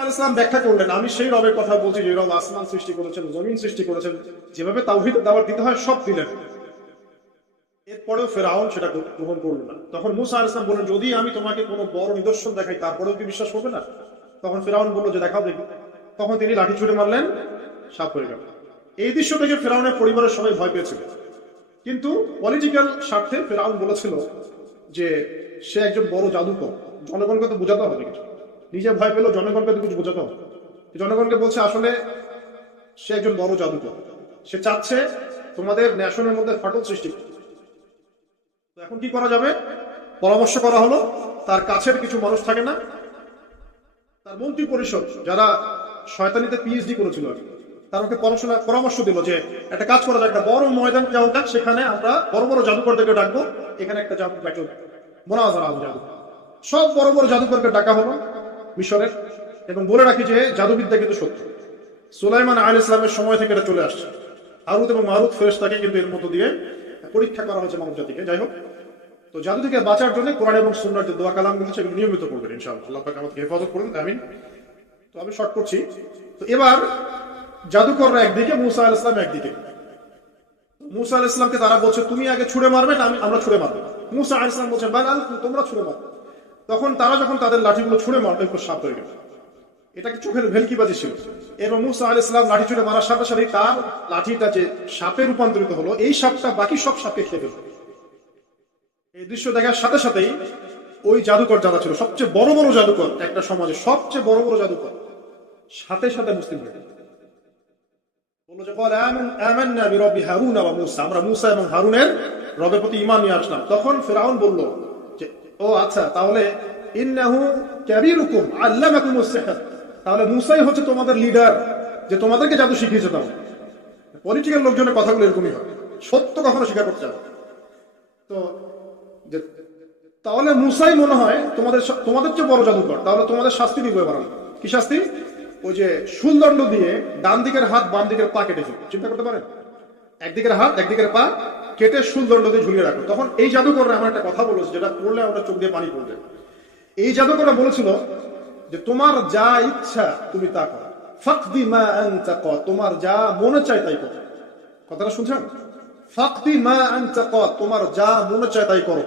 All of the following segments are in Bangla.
আলাইহিস সালাম ব্যাখ্যা করলেন, আমি সেই রবের কথা বলছি যে রব আসমান সৃষ্টি করেছেন, জমিন সৃষ্টি করেছেন, যেভাবে তাওহীদের দাওয়াত দিতে হয় সব দিলেন। এরপরেও ফেরাউন সেটা গ্রহণ করলো না। তখন মুসা আলাইহিস সালাম বললেন, যদি আমি তোমাকে কোনো বড় নিদর্শন দেখাই তারপরেও কি বিশ্বাস করবে না? তখন ফেরাউন বলল যে দেখাও দেখি। তখন তিনি লাঠি ছুঁড়ে মারলেন, সাপ হয়ে গেল। এই দৃশ্য থেকে ফেরাউনের পরিবারের সবাই ভয় পেয়েছিল, কিন্তু পলিটিক্যাল স্বার্থে ফেরাউন বলেছিল যে সে একজন বড় জাদুকর, জনগণকে তো বোঝাতে হবে কিছু। নিজে ভয় পেলেও জনগণকে তো কিছু বোঝাতে হবে। জনগণকে বলছে আসলে সে একজন বড় জাদুকর, সে চাচ্ছে তোমাদের ন্যাশনের মধ্যে ফাটল সৃষ্টি করতে। তো এখন কি করা যাবে? পরামর্শ করা হলো। তার কাছের কিছু মানুষ থাকে না, তার মন্ত্রী পরিষদ যারা শয়তানিতে পিএইচডি করেছিল, তার ওকে পরামর্শ দিল যে একটা কাজ করা যায়, একটা বড় ময়দান যাওয়া যাক, সেখানে আমরা বড় বড় জাদুকরদেরকে ডাকবো, এখানে একটা জাদু ব্যাটল মোনাজারা হবে। জাদু সব বড় বড় জাদুকরকে ডাকা হলো মিশরের। এবং বলে রাখি যে জাদুবিদ্যা কিন্তু সত্য, সুলাইমান আলাইহিস সালামের সময় থেকে এটা চলে আসছে। হারুত এবং মারুত ফেরেশতাকে কিন্তু এর মধ্য দিয়ে পরীক্ষা করা হয়েছে মানব জাতিকে। যাই হোক, তো জাদু থেকে বাঁচার জন্য কোরআন এবং সুন্নাহর যে দোয়া কালামগুলো সেগুলো নিয়মিত করবেন ইনশাআল্লাহ। আল্লাহ পাক আমাদেরকে হেফাজত করুন, আমিন। তো আমি শর্ট করছি। তো এবার জাদুকররা একদিকে, মুসা আলাইহিস সালাম একদিকে। মুসা আলাইহিস সালামকে তারা বলছে তুমি আগে ছুড়ে মারবে না আমরা ছুড়ে মারবো। মুসা আলাইহিস সালাম বলছেন বাল তোমরা ছুড়ে মারো। তখন তারা যখন তাদের লাঠিগুলো ছুড়ে মারলো, একটু সাপ হয়ে গেল। এটা কি চোখের ভেলকিবাজি ছিল? এবং মুসা আলাইহিস সালাম লাঠি ছুড়ে মারার সাথে সাথে তার লাঠিটা যে সাপে রূপান্তরিত হলো, এই সাপটা বাকি সব সাপকে খেয়ে ফেলল। এই দৃশ্য দেখার সাথে সাথেই ওই জাদুকর যারা ছিল, সবচেয়ে বড় বড় জাদুকর, একটা সমাজে সবচেয়ে বড় বড় জাদুকর, সাথে সাথে মুসলিম হয়ে গেল। বললো যে আমান্না বিরব্বি হারুন ওয়া মূসা, আমরা মূসা এবং হারুনের রবের প্রতি ঈমান নিয়ে আসলাম। তখন ফিরআউন বলল যে ও আচ্ছা, তাহলে ইন্নাহু কাবীরুকুম আল্লামাকুমুস সিহর, তাহলে মূসাই হচ্ছে তোমাদের লিডার, যে তোমাদেরকে জাদু শিখিয়েছে। তাহলে পলিটিক্যাল লোকজনের কথাগুলো এরকমই হয়, সত্য কখনো স্বীকার করতে চায় না। তো তাহলে মূসাই মনে হয় তোমাদের চেয়ে বড় জাদুকর, তাহলে তোমাদের শাস্তি দিবে। এবার কি শাস্তি? ওই যে শুলদণ্ড দিয়ে ডান দিকের হাত বাম দিকের পা কেটে ফেলো। চিন্তা করতে পারেন, একদিকের হাত একদিকের পা কেটে শুলদণ্ড দিয়ে ঝুলিয়ে রাখো। তখন এই জাদুকররা আমার একটা কথা বলেছে, যেটা পড়লে আমরা চোখ দিয়ে পানি পড়বে। এই জাদুকররা বলেছিল যে তোমার যা ইচ্ছা তুমি তা করো, ফাকদি মা আনতা ক, তোমার যা মনে চায় তাই করো। কথাটা শুনছেন? ফাকদি মা আনতা ক, তোমার যা মনে চায় তাই করো।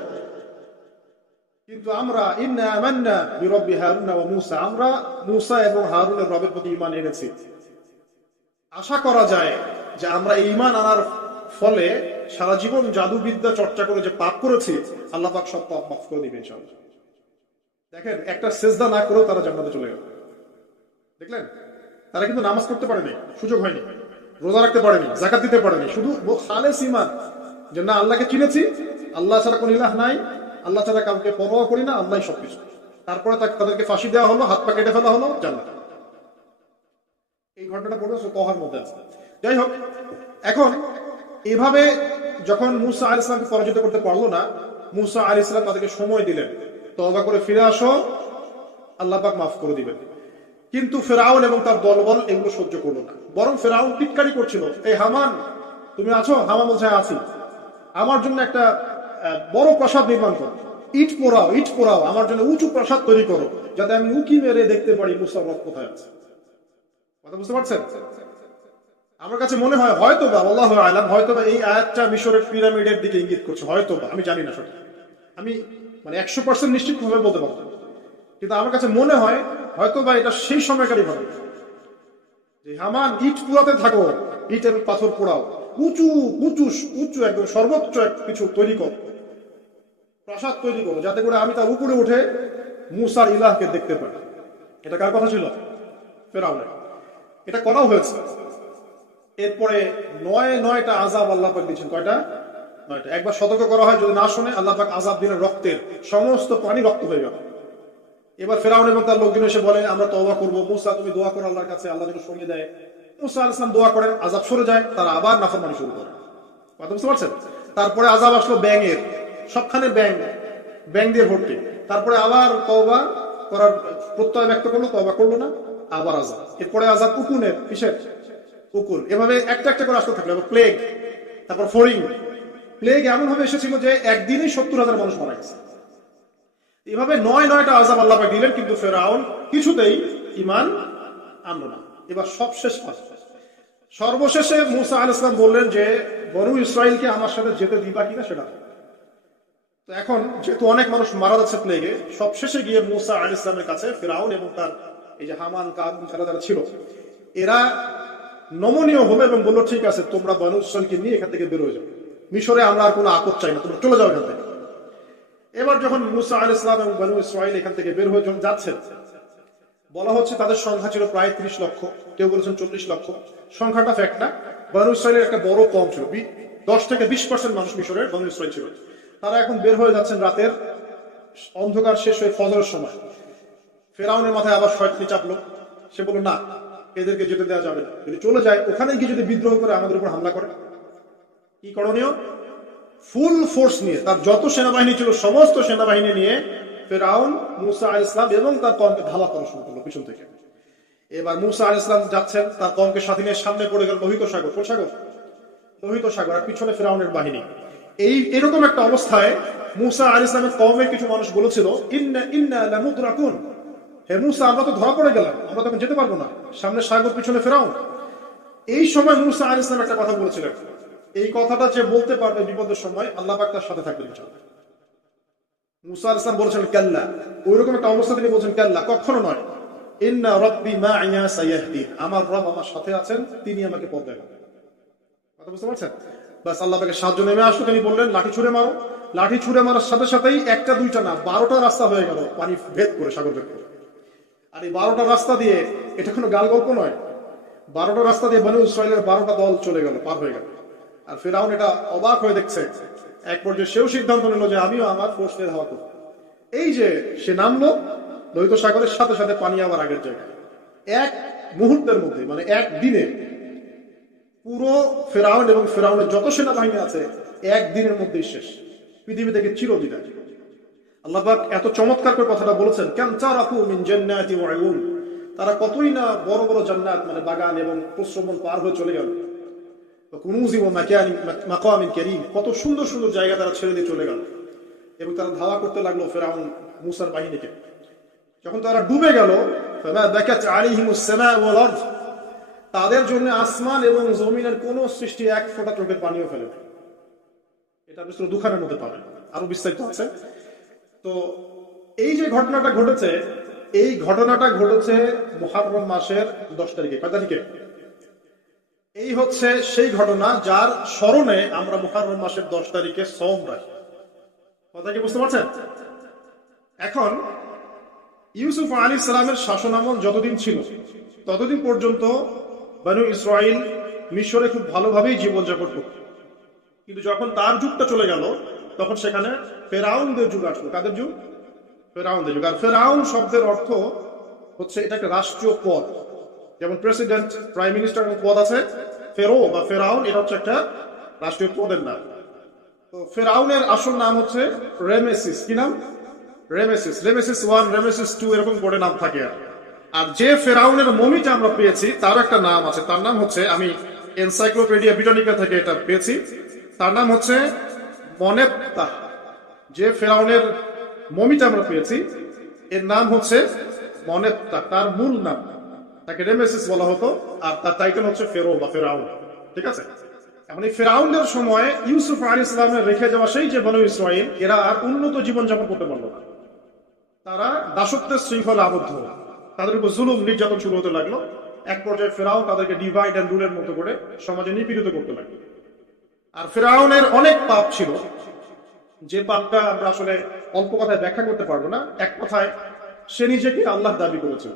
কিন্তু আমরা ইন্না আমান্না বিরব্বি হারুন ওয়া মূসা, আমরা মূসা এবং হারুনের রবের প্রতি ঈমান এনেছি। আশা করা যায় যে আমরা এই ঈমান আনার ফলে সারা জীবন জাদুবিদ্যা চর্চা করে যে পাপ করেছি, আল্লাহ পাক সব পাপ মাফ করে দিবেন ইনশাআল্লাহ। দেখেন, একটা সিজদা না করেও তারা জান্নাতে চলে গেল। দেখলেন, তারা কিন্তু নামাজ পড়তে পারেনি, সুযোগ হয়নি, রোজা রাখতে পারেনি, যাকাত দিতে পারেনি, শুধু খালেস ঈমান যে না আল্লাহকে চিনেছি, আল্লাহ ছাড়া কোনো ইলাহ নাই, আল্লাহ ছাড়া কাউকে পরোয়া করি না, আল্লাহই সবকিছু। তারপরে তাদেরকে ফাঁসি দেওয়া হলো, হাত পা কেটে ফেলা হলো, জান্নাত। এই ঘটনাটা পড়ে কহার মধ্যে আছে। যাই হোক, এখন এভাবে যখন মূসা আলাইহিস সালামকে পরাজিত করতে পারলো না, মূসা আলাইহিস সালাম তাদেরকে সময় দিলেন, তওবা করে ফিরে আসো, আল্লাহ পাক মাফ করে দিবেন। কিন্তু ফেরাউন এবং তার দলবল এগুলো সহ্য করলো না, বরং ফেরাউন টিটকারি করছিল, এই হামান তুমি আছো? হামান বলছে আছি, আমার জন্য একটা বড় প্রাসাদ নির্মাণ করো, ইট পোড়াও, আমার জন্য উঁচু প্রাসাদ তৈরি করো, যাতে আমি উকি মেরে দেখতে পারি মুসার রব কোথায় আছে। কথা বুঝতে পারছেন? আমার কাছে মনে হয় হয়তোবা, আল্লাহু আ'লাম, হয়তোবা এই আয়াতটা মিশরের পিরামিডের দিকে ইঙ্গিত করছে, হয়তোবা, আমি জানি না সঠিক, আমি 100% নিশ্চিত ভাবে বলতে পারবো, কিন্তু আমার কাছে মনে হয় হয়তোবা এটা সেই সময়কারই ঘটনা যে হামান ইট পোড়াতে থাকো, ইট এবং পাথর পোড়াও, উঁচু উঁচু উঁচু একদম সর্বোচ্চ কিছু তৈরি করো, প্রাসাদ তৈরি করো, যাতে করে আমি তার উপরে উঠে মূসার ইলাহকে দেখতে পাই। এটা কার কথা ছিল? ফেরাউনের। এটা করাও হয়েছে। এরপরে 9টা আযাব আল্লাহ পাক দিয়েছেন। কয়টা? 9টা। একবার সতর্ক করা হয়, যদি না শুনে আল্লাহ পাক আযাব দিলেন, রক্তের সমস্ত পানি রক্ত হয়ে গেল। এবার ফেরাউন এবং তার লোকজন এসে বলে আমরা তওবা করব, মূসা তুমি দোয়া করো আল্লাহর কাছে, আল্লাহ যেন সরিয়ে দেয়। মূসা আলাইহিস সালাম দোয়া করেন, আযাব সরে যায়, তারা আবার নাফরমানি শুরু করে। কথা বুঝতে পারছেন? তারপরে আযাব আসলো ব্যাঙের, সবখানে ব্যাঙ দিয়ে ভর্তি। তারপরে আবার তওবা করার প্রত্যয় ব্যক্ত করলো, তওবা করলো না, আবার আযাব। এরপরে আযাব উকুনের, কিসের? উকুন। এভাবে একটা একটা করে আসতে থাকলো। প্লেগ, তারপর ফড়িং। প্লেগ এমন ভাবে এসেছিল যে একদিনে 70,000 মানুষ মারা গেছে। এভাবে 9টা আযাব আল্লাহ পাক দিলেন, কিন্তু ফেরাউন কিছুতেই ঈমান আনলো না। এবার সর্বশেষে মূসা আলাইহিস সালাম বললেন যে বনু ইসরাইলকে আমার সাথে যেতে দিবা কিনা সেটা। তো এখন যেহেতু অনেক মানুষ মারা যাচ্ছে প্লেগে, সবশেষে গিয়ে মূসা আলাইহিস সালামের কাছে ফিরআউন এবং তার এই যে হামান কারুন যারা ছিল, এরা নমনীয় হবে এবং বললো ঠিক আছে তোমরা বনু ইসরাইলকে নিয়ে এখান থেকে বের হয়ে যাও, মিশরে আমরা আর কোনো আপদ চাই না, তোমরা চলে যাও এখান থেকে। এবার যখন মূসা আলাইহিস সালাম এবং বনু ইসরাইল এখান থেকে বের হয়ে যখন যাচ্ছেন, বলা হচ্ছে তাদের সংখ্যা ছিল প্রায় 30 লক্ষ, কেউ বলেছেন 40 লক্ষ। সংখ্যাটা ফ্যাক্ট না, বনু ইসরাইলের একটা বড় কম ছিল, 10 থেকে 20% মানুষ মিশরের বনু ইসরাইল ছিল। তারা এখন বের হয়ে যাচ্ছেন রাতের অন্ধকার শেষ হয়ে ফজরের সময়। ফেরাউনের মাথায় আবার শয়তানি চাপলো, সে বলল না এদেরকে যেতে দেওয়া যাবে না, যদি চলে যায় ওখানে গিয়ে যদি বিদ্রোহ করে আমাদের উপর হামলা করে। কি করণীয়? ফুল ফোর্স নিয়ে, তার যত সেনাবাহিনী ছিল সমস্ত সেনাবাহিনী নিয়ে ফেরাউন মূসা আলাইহিস সালাম এবং তার কওমকে ধাওয়া করা শুরু করলো পিছন থেকে। এবার মূসা আলাইহিস সালাম যাচ্ছেন, তার কওমকে সাথে নিয়ে সামনে পড়ে গেল লোহিত সাগর। কোন সাগর? লোহিত সাগর। আর পিছনে ফেরাউনের বাহিনী। এরকম একটা অবস্থায় মূসা আলাইহিস সালামের কওমের কিছু মানুষ বলেছিল ইন্না লামুদরাকুন, হে মূসা আমরা তো ধরা পড়ে গেলাম, আমরা তখন যেতে পারবো না, সামনে সাগর পিছনে ফেরাউন। এই সময় মূসা আলাইহিস সালাম একটা কথা বলেছিলেন, এই কথাটা যে বলতে পারবে বিপদের সময় আল্লাহ পাক তার সাথে থাকবেন ইনশাআল্লাহ। মূসা আলাইহিস সালাম বলেছেন কাল্লা, ওইরকম একটা অবস্থা তিনি বলছেন কাল্লা, কখনো নয়, ইন্না রাব্বি মা'ইয়া সায়াহদিন, আমার রব আমার সাথে আছেন, তিনি আমাকে পথ দেখাবেন। কথা বুঝতে পারছেন? বাস আল্লাহ পাকের সাহায্য নেমে আসলো, তিনি বললেন লাঠি ছুঁড়ে মারো। লাঠি ছুঁড়ে মারার সাথে সাথেই একটা দুইটা না 12টা রাস্তা হয়ে গেল, পানি ভেদ করে, সাগর ভেদ করে। আর এই 12টা রাস্তা দিয়ে, এটা কোনো গাল গল্প নয়, 12টা রাস্তা দিয়ে বনু ইসরাইলের 12টা দল চলে গেল, পার হয়ে গেল। আর ফেরাউন এটা অবাক হয়ে দেখছে। এক পর্যায়ে সেও সিদ্ধান্ত নিল যে আমিও আমার ফোর্স নিয়ে ধাওয়া করব। এই যে সে নামলো লোহিত সাগরের সাথে সাথে পানি আবার আগের জায়গায়। এক মুহূর্তের মধ্যে, মানে এক দিনে পুরো ফেরাউন এবং ফেরাউনের যত সেনাবাহিনী আছে একদিনের মধ্যেই শেষ, পৃথিবী থেকে চিরবিদায়। আল্লাহ পাক এত চমৎকার করে কথাটা বলেছেন, কাম তারাকু মিন জান্নাতি ওয়া উয়ুন, তারা কতই না বড় বড় জান্নাত মানে বাগান এবং প্রশ্রবণ পার হয়ে চলে গেল। কুনুজি ওয়া মাকামিন কারীম, কত সুন্দর সুন্দর জায়গা তারা ছেড়ে দিয়ে চলে গেল। এবং তারা ধাওয়া করতে লাগলো ফেরাউন মূসার বাহিনীকে। যখন তারা ডুবে গেল, ফামা বাকাত আলাইহিমুস সামাউ ওয়াল আরদ, তাদের জন্য আসমান এবং জমিনের কোন সৃষ্টি এক ফোঁটা চোখের পানিও ফেলে না। এটা বিস্তর দুখানের মধ্যে পাবেন, আরো বিস্তারিত আছে। তো এই যে ঘটনাটা ঘটেছে, এই ঘটনাটা ঘটেছে মুহররম মাসের 10 তারিখে। কয় তারিখে? এই হচ্ছে সেই ঘটনা যার স্মরণে আমরা মুহররম মাসের 10 তারিখে সওম রাখি। কথা কি বুঝতে পারছেন? এখন ইউসুফ আলাইহিস সালামের শাসনামল যতদিন ছিল ততদিন পর্যন্ত বনু ইসরাইল মিশরে খুব ভালোভাবেই জীবনযাপন করত। কিন্তু যখন তার যুগটা চলে গেল তখন সেখানে ফেরাউনদের যুগ আসলো। কাদের যুগ? ফেরাউনদের যুগ। আর ফেরাউন শব্দের অর্থ হচ্ছে এটা একটা রাষ্ট্রীয় পদ, যেমন প্রেসিডেন্ট, প্রাইম মিনিস্টার পদ আছে, ফেরো বা ফেরাউন এটা হচ্ছে একটা রাষ্ট্রীয় পদের নাম। তো ফেরাউনের আসল নাম হচ্ছে রেমেসিস। কি নাম? রেমেসিস। রেমেসিস 1, রেমেসিস 2 এরকম করে নাম থাকে। আর যে ফেরাউনের মমিটা আমরা পেয়েছি তার একটা নাম আছে, তার নাম হচ্ছে, আমি এনসাইক্লোপিডিয়া ব্রিটানিকা থেকে এটা পেয়েছি, তার নাম হচ্ছে মনেপ্তা। যে ফেরাউনের মমিটা আমরা পেয়েছি এর নাম হচ্ছে মনেপ্তা, তার মূল নাম। তাকে রেমেসিস বলা হতো, আর তার টাইটেল হচ্ছে ফেরো বা ফেরাউন। ঠিক আছে? এখন এই ফেরাউনের সময় ইউসুফ আলাইহিস সালামের রেখে যাওয়া সেই যে বনু ইসরাইল, এরা আর উন্নত জীবনযাপন করতে পারল না। তারা দাসত্বের শৃঙ্খলা আবদ্ধ হল, তাদের উপর জুলুম নির্যাতন শুরু হতে লাগলো। এক পর্যায়ে ফেরাউন তাদেরকে ডিভাইড অ্যান্ড রুলের মতো করে সমাজে নিপীড়িত করতে লাগলো। আর ফেরাউনের অনেক পাপ ছিল, যে পাপটা আমরা আসলে অল্প কথায় ব্যাখ্যা করতে পারবো না। এক কথায় সে নিজেকে আল্লাহ দাবি করেছিল।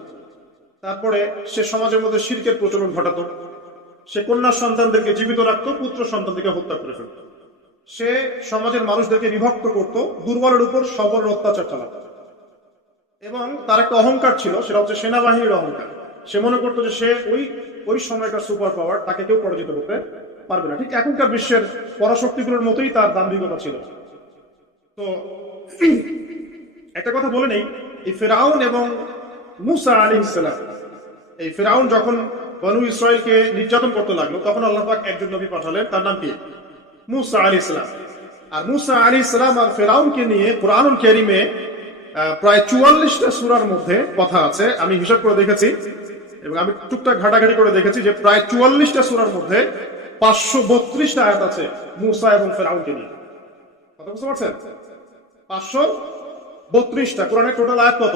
তারপরে সে সমাজের মধ্যে শিরকের প্রচলন ঘটাতো, সে কন্যা সন্তানদেরকে জীবিত রাখতো, পুত্র সন্তানদেরকে হত্যা করে ফেলত। সে সমাজের মানুষদেরকে বিভক্ত করত, দুর্বলের উপর সবলের অত্যাচার চালাতো। এবং তার একটা অহংকার ছিল, সেটা হচ্ছে সেনাবাহিনীর অহংকার। সে মনে করতো যে সে ওই সময়কার সুপার পাওয়ার, তাকে কেউ পরাজিত করতে পারবে না। ঠিক এখনকার বিশ্বের পরাশক্তিগুলোর মতোই তার দাম্ভিকতা ছিল। তো একটা কথা বলে নেই, এই ফেরাউন এবং মূসা আলাইহিস সালাম, এই ফেরাউন যখন বনু ইসরাইলকে নির্যাতন করতে লাগলো তখন আল্লাহ পাক একজন নবী পাঠালেন, তার নাম কি? মূসা আলাইহিস সালাম। আর মূসা আলাইহিস সালাম আর ফেরাউনকে নিয়ে কুরআনুল কারীমে প্রায় 44টা সূরার মধ্যে কথা আছে। আমি হিসাব করে দেখেছি এবং আমি টুকটাক ঘাটাঘাটি করে দেখেছি যে প্রায় 44টা সূরার মধ্যে 532টা আয়াত আছে মূসা এবং ফেরাউনকে নিয়ে। কথা বুঝতে পারছেন? 532টা। কোরআনের টোটাল আয়াত কত?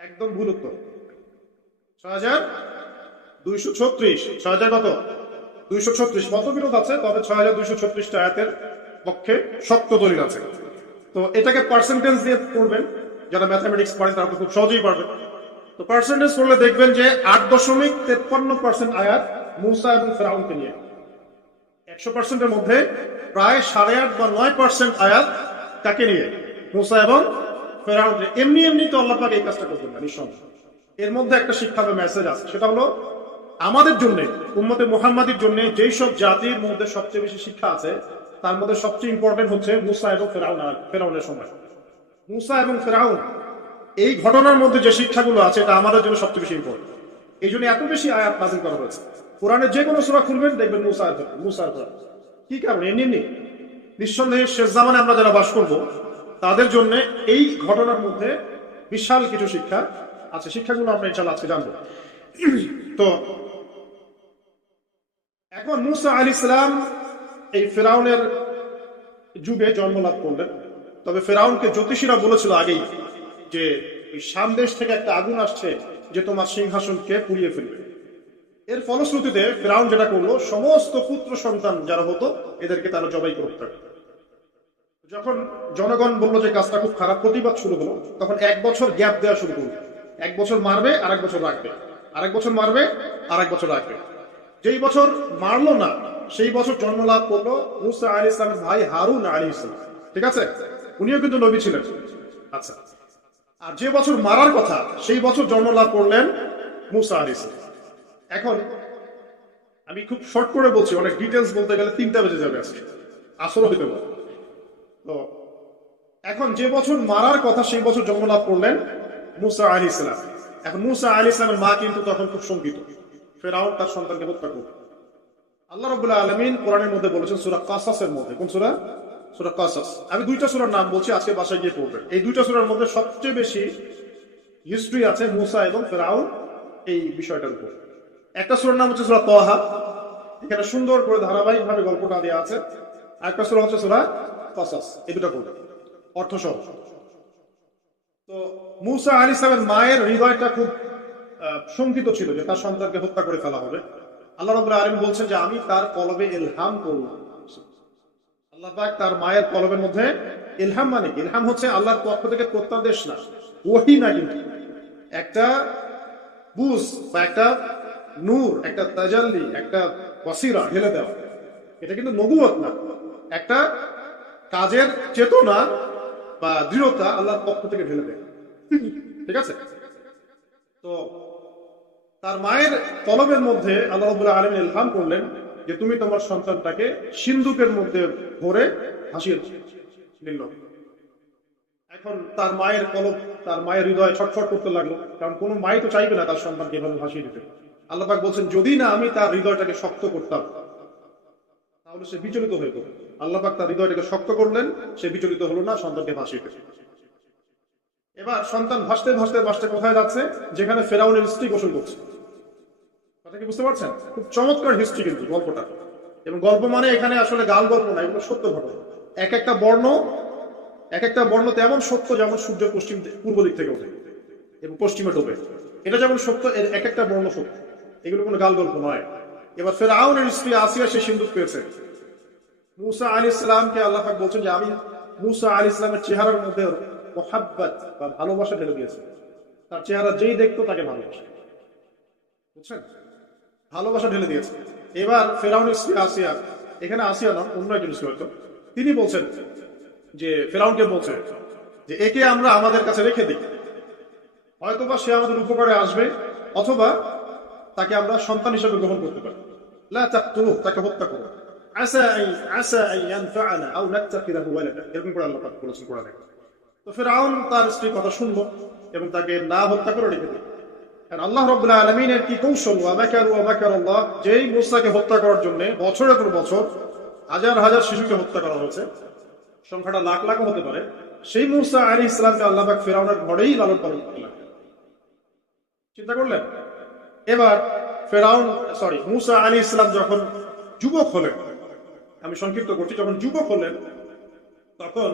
একদম ভুল উত্তর, 6236। 6000 কত? 236। মতবিরোধ আছে, তবে 6236টা আয়াতের পক্ষে শক্ত দলিল আছে। তো এটাকে পার্সেন্টেজ দিয়ে পড়বেন, যারা ম্যাথমেটিক্স পড়েন তারা তো খুব সহজেই পারবেন। তো পার্সেন্টেজ করলে দেখবেন যে 8.53% আয়াত মূসা এবং ফেরাউনকে নিয়ে। 100%-এর মধ্যে প্রায় 8.5 বা 9% আয়াত কাকে নিয়ে? মূসা এবং ফেরাউনকে। এমনি এমনি তো আল্লাহ পাক এই কাজটা করবেন না, নিঃসন্দেহে। এর মধ্যে একটা শিক্ষা বা মেসেজ আছে, সেটা হলো আমাদের জন্য, উম্মতে মুহাম্মাদির জন্য যেই সব জাতির মধ্যে সবচেয়ে বেশি শিক্ষা আছে তার মধ্যে সবচেয়ে ইম্পর্টেন্ট হচ্ছে মূসা এবং ফেরাউনের সময়। মূসা এবং ফেরাউন এই ঘটনার মধ্যে যে শিক্ষাগুলো আছে এটা আমাদের জন্য সবচেয়ে বেশি ইম্পর্টেন্ট। এই জন্য এত বেশি আয়াত নাযিল করা হয়েছে। কোরআনের যে কোনো সূরা খুলবেন দেখবেন মূসার পর। কি কারণে? এমনি নিঃসন্দেহে শেষ জামানে আমরা যারা বাস করব তাদের জন্য এই ঘটনার মধ্যে বিশাল কিছু শিক্ষা আছে। শিক্ষাগুলো আমরা ইনশাআল্লাহ আজকে জানবো। তো এখন মূসা আলাইহিস সালাম এই ফেরাউনের যুগে জন্ম লাভ করলেন। তবে ফেরাউনকে জ্যোতিষীরা বলেছিল আগেই যে ওই শাম দেশ থেকে একটা আগুন আসছে যে তোমার সিংহাসনকে পুড়িয়ে ফেলবে। এর ফলশ্রুতিতে ফেরাউন যেটা করলো, সমস্ত পুত্র সন্তান যারা হতো এদেরকে তারা জবাই করে হত্যা করলো। যখন জনগণ বললো যে কাজটা খুব খারাপ, প্রতিবাদ শুরু হলো, তখন 1 বছর গ্যাপ দেওয়া শুরু করলো। 1 বছর মারবে, আরেক বছর রাখবে, আরেক বছর মারবে, আরেক বছর রাখবে। যেই বছর মারলো না সেই বছর জন্ম লাভ করলো মূসা আলাইহিস সালামের ভাই হারুন আলাইহিস সালাম। ঠিক আছে? উনিও কিন্তু নবী ছিলেন। আচ্ছা, আর যে বছর মারার কথা সেই বছর জন্ম লাভ করলেন মূসা আলাইহিস সালাম। এখন আমি খুব শর্ট করে বলছি, অনেক ডিটেলস বলতে গেলে 3টা বেজে যাবে, আজকে আসরও হইতে পারে। তো এখন যে বছর মারার কথা সেই বছর জন্ম লাভ করলেন মূসা আলাইহিস সালাম। এখন মূসা আলাইহিস সালামের মা কিন্তু তখন খুব শঙ্কিত, ফেরাউন তার সন্তানকে হত্যা করবে। আল্লাহ রাব্বুল আলামিন কোরআনের মধ্যে বলেছেন সূরা কাসাসের মধ্যে। কোন সূরা? সূরা কাসাস। আমি 2টা সূরার নাম বলছি, আজকে বাসায় গিয়ে পড়বেন। এই 2টা সূরার মধ্যে সবচেয়ে বেশি হিস্ট্রি আছে মূসা এবং ফেরাউন এই বিষয়টার উপর। একটা সূরার নাম হচ্ছে সূরা তাহা, এখানে সুন্দর করে ধারাবাহিকভাবে গল্পটা দেওয়া আছে। আরেকটা সূরা হচ্ছে সূরা কাসাস। এই দুটো পড়বেন, অর্থ সহ। তো মূসা আলাইহিস সালামের মায়ের হৃদয়টা খুব শঙ্কিত ছিল যে তার সন্তানকে হত্যা করে ফেলা হবে। আল্লাহ রাব্বুল আলামিন বলছেন যে আমি তার কলবে ইলহাম করলাম। আল্লাহ পাক তার মায়ের কলবের মধ্যে ইলহাম, মানে ইলহাম হচ্ছে আল্লাহর পক্ষ থেকে প্রত্যাদেশ না, ওহী না, কিন্তু একটা বুঝ বা একটা নূর, একটা তাজাল্লি, একটা বসিরা ঢেলে দেওয়া। এটা কিন্তু নবুয়ত না, একটা কাজের চেতনা বা দৃঢ়তা আল্লাহর পক্ষ থেকে ঢেলে দেয়। ঠিক আছে? তো তার মায়ের কলবের মধ্যে আল্লাহ রাব্বুল আলামিন ইলহাম করলেন যে তুমি তোমার সন্তানটাকে সিন্দুকের মধ্যে ভরে ভাসিয়ে নিল। এখন তার মায়ের কলব, তার মায়ের হৃদয় ছটফট করতে লাগলো, কারণ কোনো মাই তো চাইবে না তার সন্তানকে এভাবে ভাসিয়ে দিতে। আল্লাহ পাক বলছেন যদি না আমি তার হৃদয়টাকে শক্ত করতাম তাহলে সে বিচলিত হয়ে পড়বে। আল্লাহ পাক তার হৃদয়টাকে শক্ত করলেন, সে বিচলিত হলো না, সন্তানকে ভাসিয়ে দিল। এবার সন্তান ভাসতে ভাসতে ভাসতে কোথায় যাচ্ছে? যেখানে ফেরাউনের স্ত্রী গোসল করছে। কথা কি বুঝতে পারছেন? খুব চমৎকার হিস্ট্রি কিন্তু গল্পটা। এবং গল্প মানে এখানে আসলে গাল গল্প না, এগুলো সত্য ঘটনা। এক একটা বর্ণ তেমন সত্য যেমন সূর্য পূর্ব দিক থেকে ওঠে এবং পশ্চিমে ডোবে, এটা যেমন সত্য, এর এক একটা বর্ণ সত্য। এগুলো কোনো গাল গল্প নয়। এবার ফেরাউনের স্ত্রী আসিয়া সে সিন্দুক পেয়েছে। মূসা আলাইহিস সালামকে আল্লাহ পাক বলছেন যে আমি মূসা আলাইহিস সালামের চেহারার মধ্যে মুহাব্বত বা ভালোবাসা ঢেলে দিয়েছি। তার চেহারা যেই দেখতো তাকে ভালোবাসে, বুঝছেন? ভালোবাসা ঢেলে দিয়েছে। এবার ফেরাউনের স্ত্রী আসিয়া, এখানে আসিয়া না, অন্য একজন স্ত্রী হয়তো, তিনি বলছেন যে ফেরাউনকে বলছে যে একে আমরা আমাদের কাছে রেখে দিই, হয়তোবা সে আমাদের উপকারে আসবে, অথবা তাকে আমরা সন্তান হিসেবে গ্রহণ করতে পারি। লা তাকতুলুহু, তাকে হত্যা করো। আসা আন ইয়ানফা'না আও নাত্তাখিযাহু ওয়ালাদা, এরকম করে আল্লাহ পাক বলেছেন কোরআনে। তো ফেরাউন তার স্ত্রীর কথা শুনলো এবং তাকে না হত্যা করে রেখে দিল। কারণ আল্লাহ রাব্বুল আলামিনের কি কৌশল, ওয়া মাকারুল্লাহ, যেই মূসাকে হত্যা করার জন্য বছরের পর বছর হাজার হাজার শিশুকে হত্যা করা হয়েছে, সংখ্যাটা লাখ লাখও হতে পারে, সেই মূসা আলাইহিস সালামকে আল্লাহ পাক ফিরআউনের ঘরেই লালন পালন করলেন। চিন্তা করলেন। এবার মূসা আলাইহিস সালাম যখন যুবক হলেন, আমি সংক্ষিপ্ত করছি, যখন যুবক হলেন তখন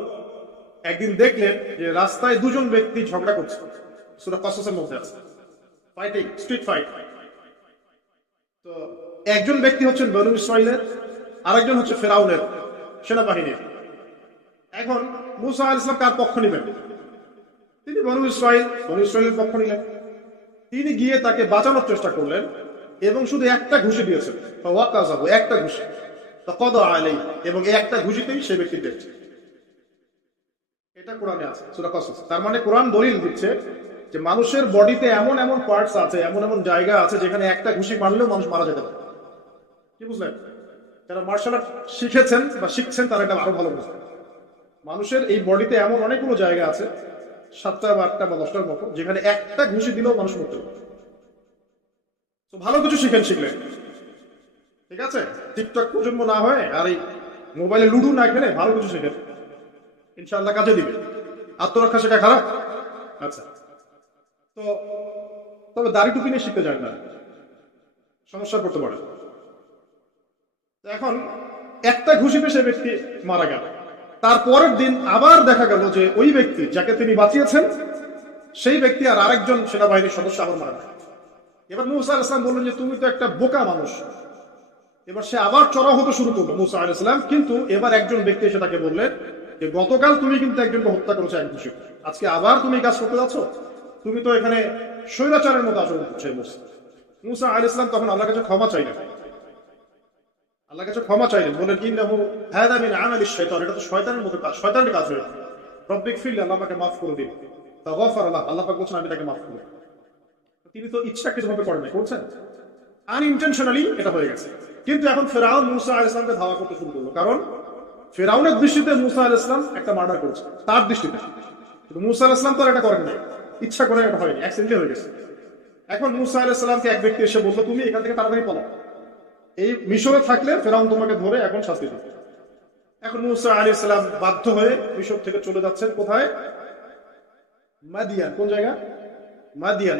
একদিন দেখলেন যে রাস্তায় দুজন ব্যক্তি ঝগড়া করছে। সূরা কাসাসের মধ্যে আছে, ফাইটিং, স্ট্রিট ফাইট। তো একজন ব্যক্তি হচ্ছেন বনু ইসরাইলের, আরেকজন হচ্ছে ফিরআউনের সেনাবাহিনীর। এখন মূসা আলাইহিস সালাম কার পক্ষ নেবেন? তিনি বনু ইসরাইলের পক্ষ নিলেন। তিনি গিয়ে তাকে বাঁচানোর চেষ্টা করলেন এবং শুধু একটা ঘুষি দিয়েছেন, একটা ঘুষি, এবং এই একটা ঘুষিতেই সেই ব্যক্তি দেখছে। এটা কোরআনে আছে, সূরা কাসাস। তার মানে কোরআন দলিল দিচ্ছে যে মানুষের বডিতে এমন এমন পার্টস আছে, এমন এমন জায়গা আছে যেখানে একটা ঘুষি মারলেও মানুষ মারা যেতে পারে। কি বুঝলেন? যারা মার্শাল আর্ট শিখেছেন বা শিখছেন তারা এটা আরো ভালো বুঝবেন। মানুষের এই বডিতে এমন অনেকগুলো জায়গা আছে, 7টা বা 8টা বা 10টার মতো, যেখানে একটা ঘুষি দিলেও মানুষ মরতে পারে। তো ভালো কিছু শিখলেন, ঠিক আছে? টিকটক প্রজন্ম না হয় আর এই মোবাইলে লুডু না খেলে ভালো কিছু শিখেন, ইনশাআল্লাহ কাজে দিবে। আত্মরক্ষা সেটা খারাপ? আচ্ছা। তো তবে দাড়ি টুপি নিয়ে শিখতে যান না, সমস্যা পড়তে পারে। এখন একটা ঘুষিতে সে ব্যক্তি মারা গেল। তারপরের দিন আবার দেখা গেল যে ওই ব্যক্তি যাকে তিনি বাঁচিয়েছেন সেই ব্যক্তি আর আরেকজন সেনাবাহিনীর সদস্য আবার মারা গেল। এবার মূসা আলাইহিস সালাম বললেন যে তুমি তো একটা বোকা মানুষ। এবার সে আবার চড়াও হতে শুরু করলো মূসা আলাইহিস সালাম, কিন্তু এবার একজন ব্যক্তি এসে তাকে বললেন যে গতকাল তুমি কিন্তু একজনকে হত্যা করেছো এক ঘুষি, আজকে আবার তুমি কাজ করতে যাচ্ছ, তুমি তো এখানে স্বৈরাচারের মতো আচরণ করছো। মূসা আলাইহিস সালাম তখন আল্লাহর কাছে ক্ষমা চাইলেন, বললেন ইন্নাহু হাযা মিন আমালিশ শাইতান, এটা তো শয়তানের মতো কাজ, শয়তানের কাজ হয়ে গেছে। রব্বিক ফিরলি, আল্লাহ আমাকে মাফ করে দিন। ফাগফারা লাহু, আল্লাহ পাক বলেন আমি তাকে মাফ করব। তিনি তো ইচ্ছাকৃতভাবে করেন নাই, করছেন আনইনটেনশনালি, এটা হয়ে গেছে। কিন্তু এখন ফিরআউন মূসা আলাইহিস সালামকে ধাওয়া করতে শুরু করলো, কারণ ফিরআউনের দৃষ্টিতে মূসা আলাইহিস সালাম একটা মার্ডার করেছে তার দৃষ্টিতে, কিন্তু মূসা আলাইহিস সালাম তো এটা করেন নাই, ইচ্ছা করে এটা হয়নি, অ্যাক্সিডেন্টলি হয়ে গেছে। এখন মূসা আলাইহিস সালামকে এক ব্যক্তি এসে বলল তুমি এখান থেকে তাড়াতাড়ি পালাও, এই মিশরে থাকলে ফিরআউন তোমাকে ধরে এখন শাস্তি দেবে। এখন মূসা আলাইহিস সালাম বাধ্য হয়ে মিশর থেকে চলে যাচ্ছেন কোথায়? মাদিয়ান। কোন জায়গা? মাদিয়ান।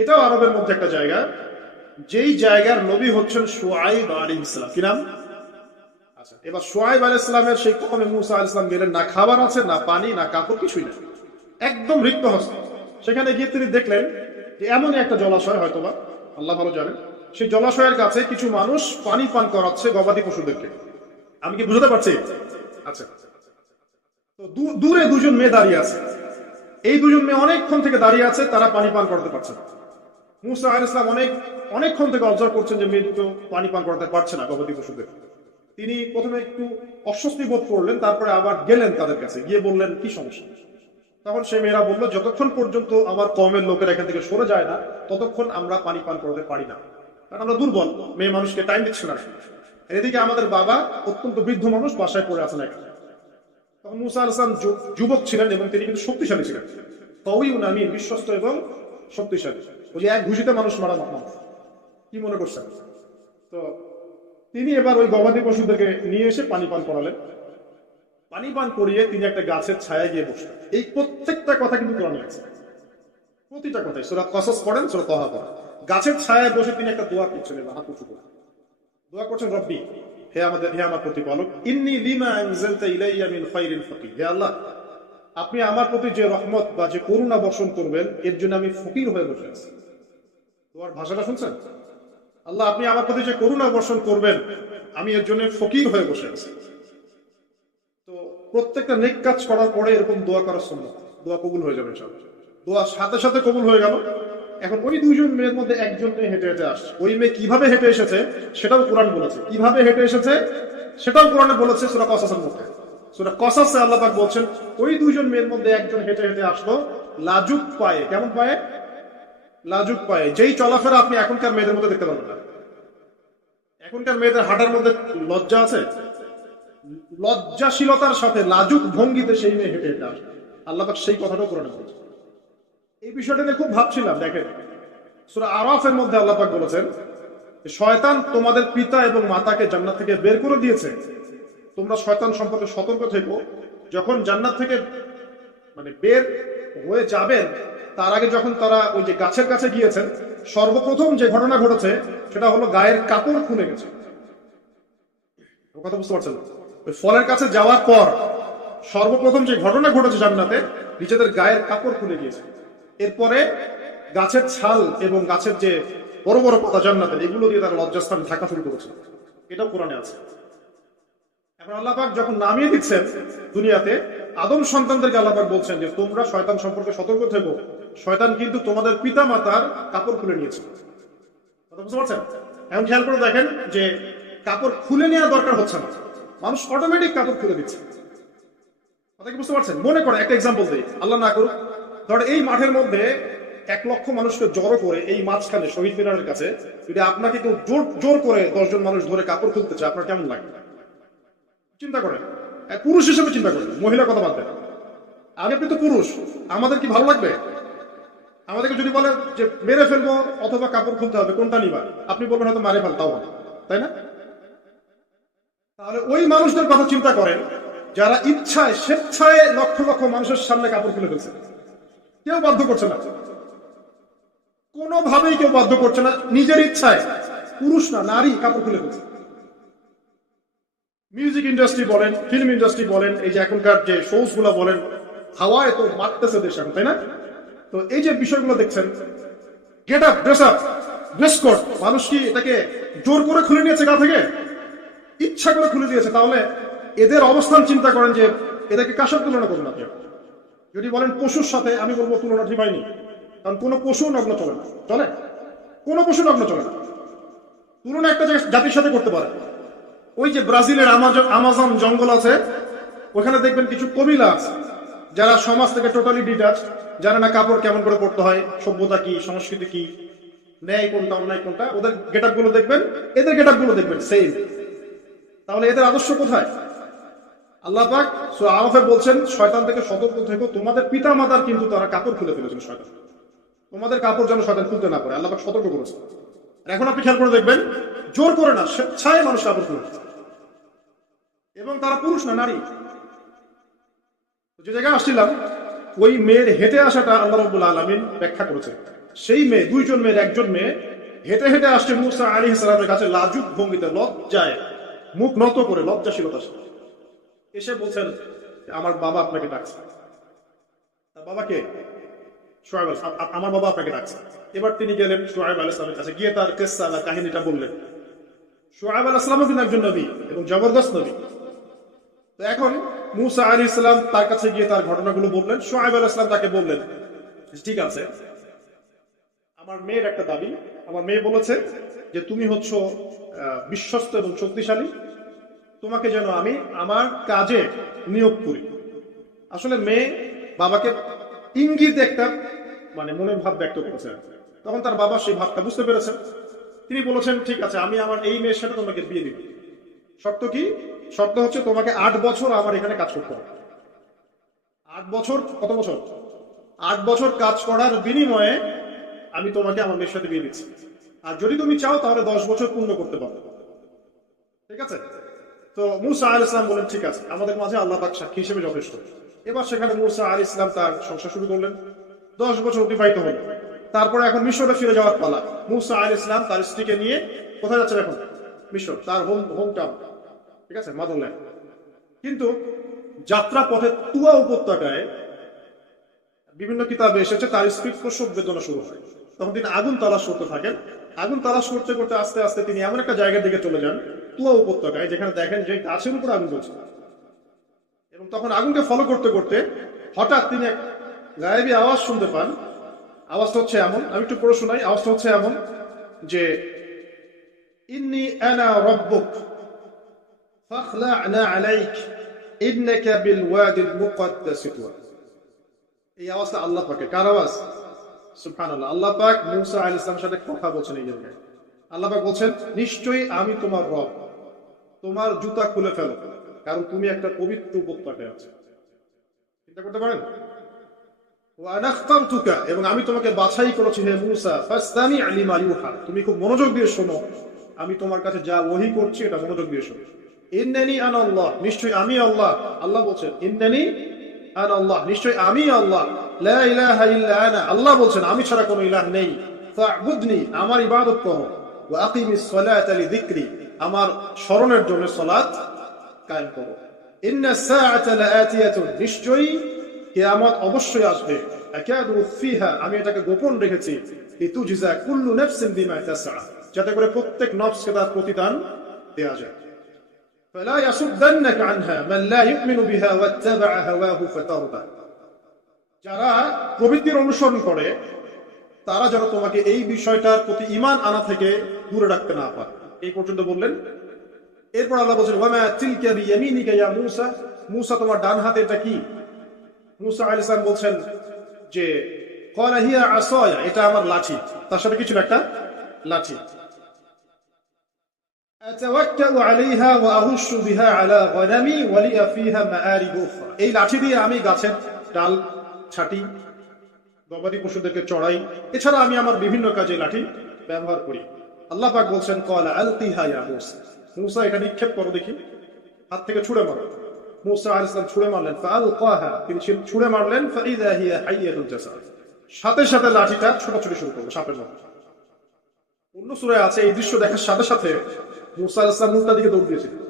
এটাও আরবের মধ্যে একটা জায়গা, যেই জায়গার নবী হচ্ছেন শুআয়ব আলাইহিস সালাম। কি নাম? আচ্ছা, এবার শুআয়ব আলাইহিস সালামের সেই কওমে মূসা আলাইহিস সালাম গেলেন, না খাবার আছে, না পানি, না কাপড়, কিছুই না, একদম রিক্ত হস্ত। সেখানে গিয়ে তিনি দেখলেন যে এমনই একটা জলাশয়, হয়তোবা আল্লাহ ভালো জানেন, সেই জলাশয়ের কাছে কিছু মানুষ পানি পান করাচ্ছে গবাদি পশুদেরকে। আমি কি বুঝতে পারছি? আচ্ছা। তো দূরে দুজন মেয়ে দাঁড়িয়ে আছে, এই দুজন মেয়ে অনেকক্ষণ থেকে দাঁড়িয়ে আছে, তারা পানি পান করতে পারছে না। মূসা আলাইহিস সালাম অনেকক্ষণ থেকে অবজার্ভ করছেন যে মেয়ে দুটো পানি পান করতে পারছে না গবাদি পশুদের। তিনি প্রথমে একটু অস্বস্তি বোধ করলেন, তারপরে আবার গেলেন তাদের কাছে, গিয়ে বললেন কি সমস্যা। তখন সে মেয়েরা বললো যতক্ষণ পর্যন্ত আমার কওমের লোকেরা এখান থেকে সরে যায় না ততক্ষণ আমরা পানি পান করতে পারি না, কারণ আমরা দুর্বল, মেয়ে মানুষকে টাইম দিচ্ছে না। এদিকে আমাদের বাবা অত্যন্ত বৃদ্ধ মানুষ বাসায় পড়ে আছেন এখানে। তখন মূসা আলাইহিস সালাম যুবক ছিলেন এবং তিনি কিন্তু শক্তিশালী ছিলেন, কওয়িউন আমিন, বিশ্বস্ত এবং শক্তিশালী। ওই যে এক ঘুষিতে মানুষ মারা মানুষ, কি মনে করছেন? তো তিনি এবার ওই গবাদি পশুদেরকে নিয়ে এসে পানি পান করালেন। পানি পান করিয়ে তিনি একটা গাছের ছায়ায় গিয়ে বসলেন। এই প্রত্যেকটা কথা কিন্তু কোরআনে আছে, প্রতিটা কথাই। সূরা কাসাস পড়েন, সূরা তাহা পড়েন। গাছের ছায়ায় বসে তিনি একটা দোয়া করছেন, হাত উঁচু করে দোয়া করছেন, রব্বি, হে আমার প্রতিপালক, ইন্নী লিমা আনজালতা ইলাইয়া মিন খায়রিন ফাকির, হে আল্লাহ, আপনি আমার প্রতি যে রহমত বা যে করুণা বর্ষণ করবেন এর জন্য আমি ফকির হয়ে বসে আছি। তোমার ভাষাটা শুনছেন? আল্লাহ, আপনি আমার প্রতি যে করুণা বর্ষণ করবেন আমি এর জন্য ফকির হয়ে বসে আছি। তো প্রত্যেকটা নেক কাজ করার পরে এরকম দোয়া করার সুন্নাত, দোয়া কবুল হয়ে যাবে ইনশাআল্লাহ। দোয়া সাথে সাথে কবুল হয়ে গেল। এখন ওই দুইজন মেয়ের মধ্যে একজন মেয়ে হেঁটে হেঁটে আসছে। ওই মেয়ে কিভাবে হেঁটে এসেছে সেটাও কোরআন বলেছে, কিভাবে হেঁটে এসেছে সেটাও কোরআনে বলেছে সূরা কাসাসের মধ্যে। সূরা কাসাসে আল্লাহ পাক বলছেন ওই দুইজন মেয়ের মধ্যে একজন হেঁটে হেঁটে আসলো লাজুক পায়ে। কেমন পায়ে? লাজুক পায়ে, যেই চলাফেরা আপনি এখনকার মেয়েদের মধ্যে দেখতে পাবেন না। এখনকার মেয়েদের হাঁটার মধ্যে লজ্জা আছে, লজ্জাশীলতার সাথে লাজুক ভঙ্গিতে সেই মেয়ে হেঁটে হেঁটে আসে। আল্লাহ পাক সেই কথাটাও কোরআনে বলেছে। এই বিষয়টা নিয়ে খুব ভাবছিলাম। দেখেন সূরা আরাফের মধ্যে আল্লাহ পাক বলেছেন শয়তান তোমাদের পিতা এবং মাতাকে জান্নাত থেকে বের করে দিয়েছে, তোমরা শয়তান সম্পর্কে সতর্ক থেকো, যখন জান্নাত থেকে মানে বের হয়ে যাবেন, তার আগে যখন তারা ওই যে গাছের কাছে গিয়েছেন, সর্বপ্রথম যে ঘটনা ঘটেছে সেটা হলো গায়ের কাপড় খুলে গেছে। কথা বুঝতে পারছেন? ওই ফলের কাছে যাওয়ার পর সর্বপ্রথম যে ঘটনা ঘটেছে জান্নাতে, নিজেদের গায়ের কাপড় খুলে গিয়েছে। এরপরে গাছের ছাল এবং গাছের যে বড় বড় পাতা জান্নাতের, এগুলো দিয়ে তারা লজ্জাস্থান ঢাকা শুরু করেছে। এটাও কোরআনে আছে। এখন আল্লাহ পাক যখন নামিয়ে দিচ্ছেন দুনিয়াতে, আদম সন্তানদেরকে আল্লাহ পাক বলছেন যে তোমরা শয়তান সম্পর্কে সতর্ক থেকো, শয়তান কিন্তু তোমাদের পিতা মাতার কাপড় খুলে নিয়েছে। কথা বুঝতে পারছেন? এখন খেয়াল করে দেখেন যে কাপড় খুলে নেওয়া দরকার হচ্ছে না, মানুষ অটোমেটিক কাপড় খুলে দিচ্ছে। কথা কি বুঝতে পারছেন? মনে করে একটা এক্সাম্পল দিই, আল্লাহ না করুক, ধর এই মাঠের মধ্যে 1,00,000 মানুষকে জড়ো করে এই মাঝখানে শহীদ মিনারের কাছে যদি আপনাকে কেউ জোর করে 10 জন মানুষ ধরে কাপড় খুলতে চায়, আপনার কেমন লাগবে? চিন্তা করেন, পুরুষ হিসেবে চিন্তা করেন, মহিলা কথা বাদ দেন। আপনি তো পুরুষ, আমাদের কি ভালো লাগবে? আমাদেরকে যদি বলে যে মেরে ফেলবো অথবা কাপড় খুলতে হবে, কোনটা নিবা? আপনি বলবেন হয়তো মারে ফেলতাও হবে, তাই না? তাহলে ওই মানুষদের কথা চিন্তা করেন যারা ইচ্ছায় স্বেচ্ছায় লক্ষ লক্ষ মানুষের সামনে কাপড় খুলে ফেলছে। কেউ বাধ্য করছে না, কোনোভাবেই কেউ বাধ্য করছে না, নিজের ইচ্ছায়, পুরুষ না নারী কাপড় খুলে ফেলছে। মিউজিক ইন্ডাস্ট্রি বলেন, ফিল্ম ইন্ডাস্ট্রি বলেন, এই যে এখনকার যে শোজ গুলো বলেন, হাওয়ায় তো মারতেছে দেশ এখন, তাই না? তো এই যে বিষয়গুলো দেখছেন, get up, dress up, dress code, মানুষ কি এটাকে জোর করে খুলে নিয়েছে গা থেকে? ইচ্ছা করে খুলে দিয়েছে। তাহলে এদের অবস্থান চিন্তা করেন যে এটাকে কার সাথে তুলনা করবেন আপনি? যদি বলেন পশুর সাথে, আমি বলবো তুলনা ঠিক হয়নি, কারণ কোনো পশু নগ্ন চলে না। চলে? কোনো পশু নগ্ন চলে না। তুলনা একটা জাতির সাথে করতে পারে। ওই যে ব্রাজিলের আমাজন জঙ্গল আছে, ওখানে দেখবেন কিছু কবিলা আছে যারা সমাজ থেকে টোটালি ডিটাচ, জানে না কাপড় কেমন করে পড়তে হয়, সভ্যতা কি, সংস্কৃতি কি, ন্যায় কোনটা অন্যায় কোনটা। ওদের গেট আপ গুলো দেখবেন, এদের গেট আপ গুলো দেখবেন সেম। তাহলে এদের আদর্শ কোথায়? আল্লাহ পাক সূরা আরাফে বলছেন শয়তান থেকে সতর্ক থেকো, তোমাদের পিতা মাতার কিন্তু তারা কাপড় খুলে ফেলেছিল শয়তান, তোমাদের কাপড় যেন শয়তান খুলতে না পারে, আল্লাহ পাক সতর্ক করেছে। এখন আপনি খেয়াল করে দেখবেন, জোর করে না, স্বেচ্ছায় মানুষ কাপড় খুলে, এবং তারা পুরুষ না নারী। যে জায়গায় আসছিলাম, ওই মেয়ের হেঁটে আসাটা আল্লাহ রাব্বুল আলামিন ব্যাখ্যা করেছে। সেই মেয়ে, 2 জন মেয়ের একজন মেয়ে হেঁটে হেঁটে আসছে মূসা আলাইহিস সালামের কাছে লাজুক ভঙ্গিতে, লজ্জায় মুখ নত করে, লজ্জাশীলতা এসে বলছেন আমার বাবা আপনাকে ডাকছে। তার বাবাকে শুআয়ব, আমার বাবা আপনাকে ডাকছে। এবার তিনি গেলেন শুআয়ব আলাইহিস সালামের কাছে, গিয়ে তার কিসসা বা কাহিনীটা বললেন। শুআয়ব আলাইহিস সালামও কিন্তু একজন নবী এবং জবরদস্ত নবী। তো এখন মূসা আলাইহিস সালাম তার কাছে গিয়ে তার ঘটনাগুলো বললেন। শুআয়ব আলাইহিস সালাম তাকে বললেন, ঠিক আছে, আমার মেয়ের একটা দাবি, আমার মেয়ে বলেছে যে তুমি হচ্ছ বিশ্বস্ত এবং শক্তিশালী, তোমাকে যেন আমি আমার কাজে নিয়োগ করি। আসলে মেয়ে বাবাকে ইঙ্গিত একটা মানে মনের ভাব ব্যক্ত করেছে। তখন তার বাবা সেই ভাবটা বুঝতে পেরেছেন। তিনি বলেছেন ঠিক আছে, আমি আমার এই মেয়ের সাথে তোমাকে বিয়ে দিব। শর্ত কি? শর্ত হচ্ছে তোমাকে 8 বছর আমার এখানে কাজ করতে হবে। 8 বছর, কত বছর? 8 বছর কাজ করার বিনিময়ে আমি তোমাকে আমার মেয়ের সাথে বিয়ে দিচ্ছি। আর যদি তুমি চাও তাহলে 10 বছর পূর্ণ করতে পারো। ঠিক আছে? তো মূসা আলাইহিস সালাম বলেন ঠিক আছে, আমাদের মাঝে আল্লাহ পাক সাক্ষী হিসেবে যথেষ্ট। এবার সেখানে মূসা আলাইহিস সালাম তার সংসার শুরু করলেন। 10 বছর অতিবাহিত হলো। তারপরে এখন মিশরে ফিরে যাওয়ার পালা। মূসা আলাইহিস সালাম তার স্ত্রীকে নিয়ে কোথায় যাচ্ছেন এখন? মিশর, তার হোম টাউন। ঠিক আছে, মাদারল্যান্ড। কিন্তু যাত্রা পথে তুয়া উপত্যকায় বিভিন্ন কিতাবে এসেছে তার স্ত্রীর প্রসব বেদনা শুরু হয়। তখন তিনি আগুন তালাশ করতে থাকেন। আগুন তালাশ করতে করতে আস্তে আস্তে তিনি এমন একটা জায়গার দিকে চলে যান, তুয়া উপত্যকায়, যেখানে দেখেন যে গাছের উপর আগুন জ্বলছে। এবং তখন আগুনকে ফলো করতে করতে হঠাৎ তিনি এক গায়েবী আওয়াজ শুনতে পান। আওয়াজটা হচ্ছে এমন, আমি একটু পড়ে শোনাই। আওয়াজটা হচ্ছে এমন যে ইন্নী আনা রাব্বুক ফাখলা'না আলাইক ইন্নাকা বিল ওয়াদিল মুকদ্দাস তুয়া। এই আওয়াজটা আল্লাহ পাকের। কার আওয়াজ? সুবহানাল্লাহ। আল্লাহ পাক মূসা আলাইহিস সালামের সাথে কথা বলছেন এই জায়গায়। আল্লাহ পাক বলছেন নিশ্চয়ই আমি তোমার রব, তোমার জুতা খুলে ফেলো, কারণ তুমি একটা পবিত্র উপত্যকায় আছো। চিন্তা করতে পারেন? ওয়া আনা ইখতারতুকা, এবং আমি তোমাকে বাছাই করেছি হে মূসা, ফাসতামি' লিমা ইউহা, তুমি খুব মনোযোগ দিয়ে শোনো, আমি তোমার কাছে যা ওহী করছি এটা মনোযোগ দিয়ে শোনো। ইন্নানি আনা আল্লাহ, নিশ্চয়ই আমি আল্লাহ। আল্লাহ বলছেন ইন্নানি আনা আল্লাহ, নিশ্চয়ই আমি আল্লাহ। লা ইলাহা ইল্লা আনা, আল্লাহ বলছেন আমি ছাড়া কোনো ইলাহ নেই। ফা'বুদনি, আমার ইবাদত করো। ওয়া আকিমিস সালাতা লিযিকরি, আমার স্মরণের জন্য সালাত কায়েম করো। ইন্নাস সাআতা লাআতিয়াতুন, নিশ্চয়ই কিয়ামত অবশ্যই আসবে। আকাদু ফিহা, আমি এটাকে গোপন রেখেছি। লিতুজজা কুল্লু নাফসিন বিমা তাসআ, যাতে করে প্রত্যেক নফসকে তার প্রতিদান দেয়া যায়। فلا يصدنك عنها من لا يؤمن بها واتبع هواه فتردى, যারা প্রবৃত্তির অনুসরণ করে তারা যেন তোমাকে এই বিষয়টার প্রতি ঈমান আনা থেকে দূরে রাখতে না পারে। এই পর্যন্ত বললেন। এরপর আল্লাহ বলেন ওয়া মা তিলকা বিয়ামিনিকা ইয়া মূসা, মূসা তোমার ডান হাতে এটা কি? মূসা আলাইহিস সালাম বলছেন যে ক্বালা হিয়া আসায়া, এটা আমার লাঠি। তার সাথে কিছু একটা লাঠি। আতাওয়াক্কালু আলাইহা ওয়া আহুশু বিহা আলা গনামি ওয়া লিয়া ফিহা মাআরিব উখরা, এই লাঠি দিয়ে আমি গাছের ডাল ছাঁটি, গবাদি পশুদেরকে চড়াই, এছাড়া আমি আমার বিভিন্ন কাজে লাঠি ব্যবহার করি। আল্লাহ পাক বলছেন ক্বালা আলকিহা ইয়া মূসা, মূসা এটা নিক্ষেপ করো দেখি, হাত থেকে ছুঁড়ে মারো। মূসা আলাইহিস সালাম ছুঁড়ে মারলেন, ফাআলকাহা, তিনি ছুঁড়ে মারলেন, ফাইযা হিয়া হাইয়াতুন জাসাদ, সাথে সাথে লাঠিটা ছোটাছুটি শুরু করলো সাপের মতো। অন্য সূরায় আছে এই দৃশ্য দেখার সাথে সাথে মূসা আলাইহিস সালাম মুক্তার দিকে দৌড় দিয়েছিলেন।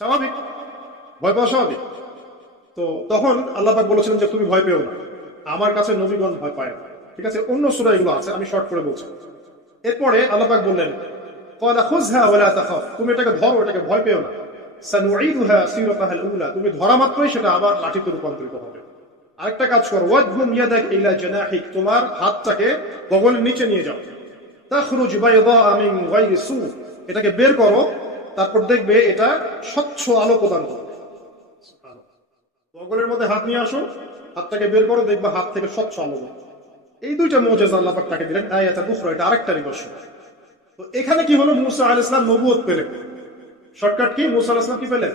স্বাভাবিক, ভয় পাওয়া স্বাভাবিক। তো তখন আল্লাহ পাক বলেছিলেন যে তুমি ভয় পেও না, আমার কাছে নবীগণ ভয় পায় না। ঠিক আছে, অন্য সূরা এগুলো আছে, আমি শর্ট করে বলছি। এরপরে আল্লাহ পাক বললেন ক্বালা খুযহা ওয়া লা তাখাফ, তুমি এটাকে ধরো, এটাকে ভয় পেও না। সানুঈদুহা সিরাতাহা আল-উলা, তুমি ধরা মাত্রই সেটা আবার লাঠিতে রূপান্তরিত হবে। আরেকটা কাজ করো, ওয়াদহুম ইয়াদাক ইলা জানাহিক, তোমার হাতটাকে গগনের নিচে নিয়ে যাও। তাখরুজ বাইদা মিন গায়রি সু, এটাকে বের করো, তারপর দেখবে এটা স্বচ্ছ আলো প্রদান করবে। গগনের মধ্যে হাত নিয়ে আসো, হাতটাকে বের করো, দেখবে হাত থেকে স্বচ্ছ আলো বের। এই দুইটা মুজিজা আল্লাহ পাক তাকে দিলেন। আয়াতুল উখরা, এটা আরেকটা নিদর্শন। তো এখানে কি হলো, মূসা আলাইহিস সালাম নবুয়ত পেলেন। শর্টকাট কি, মূসা আলাইহিস সালাম কি পেলেন?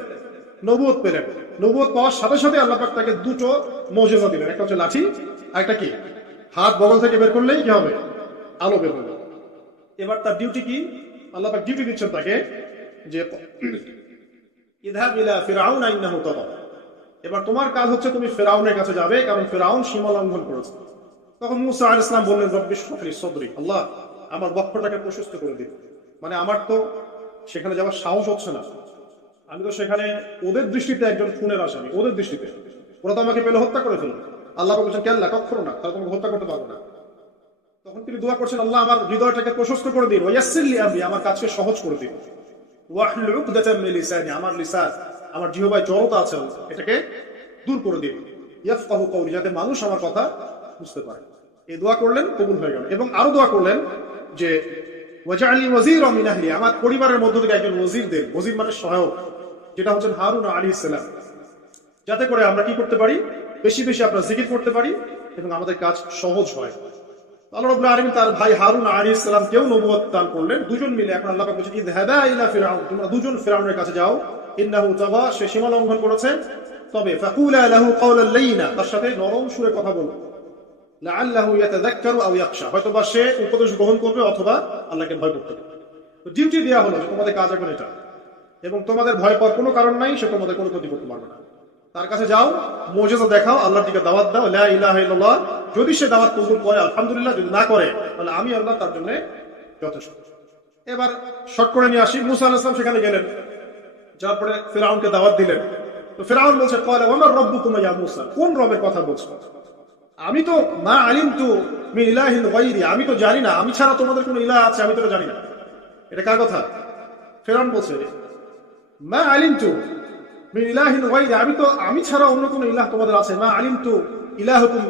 নবুয়ত পেলেন। নবুয়ত পাওয়ার সাথে সাথে আল্লাহ পাক তাকে দুটো মুজিজা দিলেন, একটা হচ্ছে লাঠি, আরেকটা কি, হাত বগল থেকে বের করলেই কি হবে, আলো বের হবে। এবার তার ডিউটি কি, আল্লাহ পাক ডিউটি দিচ্ছেন তাকে যে ইযহাব ইলা ফিরআউনা ইন্নাহু তাগা, এবার তোমার কাজ হচ্ছে তুমি ফিরআউনের কাছে যাবে, কারণ ফিরআউন সীমা লঙ্ঘন করেছে। তখন মূসা আলাইহিস সালাম বললেন রব্বি ইশরাহ লি সাদরি, আল্লাহ আমার বক্ষটাকে প্রশস্ত করে দিন। মানে আমার তো সেখানে যাওয়ার সাহস হচ্ছে না, আমি তো সেখানে ওদের দৃষ্টিতে একজন খুনের আসামি, ওদের দৃষ্টিতে ওরা তো আমাকে পেলে হত্যা করে ফেলবে। আল্লাহ বলছেন কেল্লা, কখনো না, তারা তোমাকে হত্যা করতে পারবে না। তখন তিনি দোয়া করছেন আল্লাহ আমার হৃদয়টাকে প্রশস্ত করে দিন, ওয়ায়াসসির লি আমরি, আমার কাজকে সহজ করে দিন। ওয়াহলুল উকদাতাম মিন লিসানি, আমার লিসান, আমার জিহ্বায় জড়তা আছে, এটাকে দূর করে দিন। ইয়াফকাহু কওলি, যাতে মানুষ আমার কথা বুঝতে পারে। এই দোয়া করলেন, কবুল হয়ে গেল। এবং আরো দোয়া করলেন যে ওয়াজআলনি ওয়াজিরাম মিন আহলি, আমার পরিবারের মধ্য থেকে একজন ওয়াজির দেন। ওয়াজির মানে সহায়ক, যেটা হচ্ছেন হারুন আলাইহিস সালাম, যাতে করে আমরা কি করতে পারি, বেশি বেশি আমরা জিকির করতে পারি এবং আমাদের কাজ সহজ হয়। আল্লাহ রাব্বুল আলামিন তার ভাই হারুন আলাইহিস সালামকেও নবুয়ত দান করলেন, দুজন মিলে। এখন আল্লাহ পাক বলেছেন ইযহাবা ইলা ফিরআউন, তোমরা দুজন ফিরআউনের কাছে যাও, ইন্নাহু তাগা, সে সীমা লঙ্ঘন করেছে, তবে ফাকুলা লাহু কাওলান লাইয়িনা, তার সাথে নরম সুরে কথা বলো, লাআল্লাহু ইয়াতাযাক্কারু আও ইয়াখশা, হয়তোবা সে উপদেশ গ্রহণ করবে অথবা আল্লাহকে ভয় করতে পারে। তো ডিউটি দেওয়া হলো যে তোমাদের কাজ এখন এটা, এবং তোমাদের ভয় পাওয়ার কোনো কারণ নাই, সে তোমাদের কোনো ক্ষতি করতে পারবে না। তার কাছে যাও, মুজিজা দেখাও, আল্লাহর দিকে দাওয়াত দাও, লা ইলাহা ইল্লাল্লাহ। যদি সে দাওয়াত কবুল করে আলহামদুলিল্লাহ, যদি না করে তাহলে আমি আল্লাহ তার জন্য যথেষ্ট। এবার শর্ট করে নিয়ে আসি, মূসা আলাইহিস সালাম সেখানে গেলেন, যার পরে ফিরআউনকে দাওয়াত দিলেন। তো ফিরআউন বলছে ক্বালা ওয়া মা রাব্বুকুম ইয়া মূসা, কোন রবের কথা বলছো? আমি তো মা আলিমতু মিন ইলাহিন গায়রি, আমি তো জানি না, আমি ছাড়া তোমাদের কোনো ইলাহ আছে আমি তো জানি না। এটা কার কথা? ফিরআউন বলছে মা আলিমতু মিন ইলাহিন গায়রি, আমি ছাড়া অন্য কোনো ইলাহ তোমাদের আছে, মা আলিমতু ইলাহুকুম